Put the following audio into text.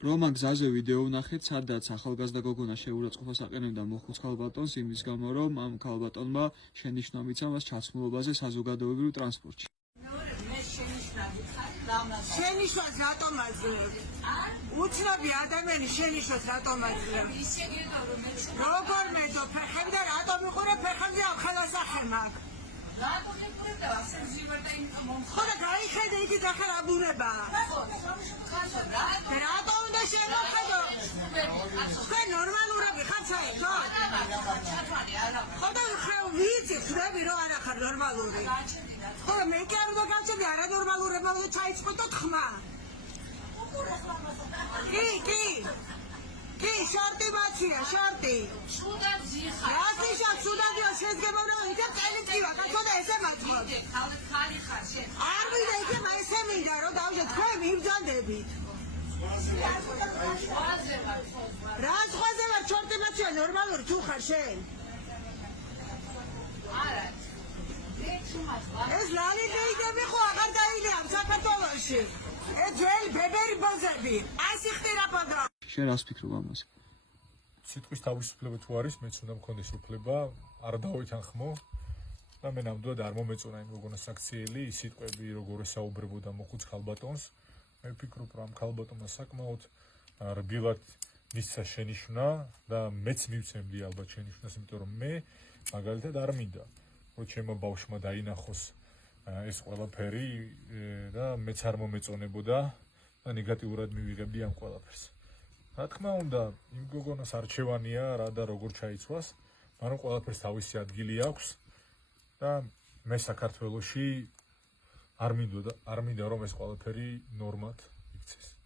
რომ ამ გზაზე ვიდეო ვნახეთ, სადაც ახალგაზრდა გოგონა შეურაცხყოფას აყენებდა მოხუც ქალბატონს იმის გამო, რომ ამ ქალბატონმა შენიშვნა მიცვა მას ჩაცმულობაზე საზოგადოებრივ ტრანსპორტში. შენიშვნას რატომ აძლევ? უცნობი ადამიანი შენიშვნას რატომ აძლევ? როგორ მედო ფეხები და რატომ იყურე ფეხებზე ამ ხელასახე მაქვს? ხოდა გაიხედე იგი დახარაბუნება. რატო უნდა შემოხედო? თქვენ ნორმალურები ხარ საერთო? ხოდა ვიცი ხვდები რომ არა ხარ ნორმალური. ხოდა მე კი არ უნდა გავჩერდი არანორმალურებმა და ჩაიწყო ხმა. კი, შარტი მაცია, შარტი. შუდად ზიხარ. რას ნიშნავს შუდადია შეძგება რომ იქა წელი წივა, კაცო ესე მაწყობ. ხალი ხარ შენ. არ მინდა იქა ესე მინდა რომ დავშე თქვენ მიბრძანდებით. რა ზღვაზე ვარ შარტი მაცია ნორმალური თუ ხარ შენ? არა. ეს ლალი დეიდები ხო აღარ დაინიამ საქართველოში. ეს ძველი ბებერი ბოზები. ასე ხტირაპოდა. შენ რას ფიქრობ ამაზე? სიტყვის თავისუფლება თუ არის, მეც უნდა მქონდეს უფლება, არ დავითანხმო და მე ნამდვილად არ მომეწონა იმ გოგონას აქციელი, ის სიტყვები როგორ ესაუბრებოდა მოხუც ქალბატონს. მე ვფიქრობ, რომ ამ ქალბატონმა საკმაოდ რბილად მისცა შენიშვნა და მეც მივცემდი ალბათ შენიშვნას, იმიტომ რომ მე მაგალითად არ მინდა, რომ ჩემო ბავშვმა დაინახოს ეს ყველაფერი და მეც არ მომეწონებოდა და ნეგატიურად მივიღებდი ამ ყველაფერს. რა თქმა უნდა, იმ გოგონას არჩევანია რა და როგორ ჩაიცვას, მაგრამ ყველაფერს თავისი ადგილი აქვს და მე საქართველოში არ მინდა რომ ეს ყველაფერი ნორმად იქცეს.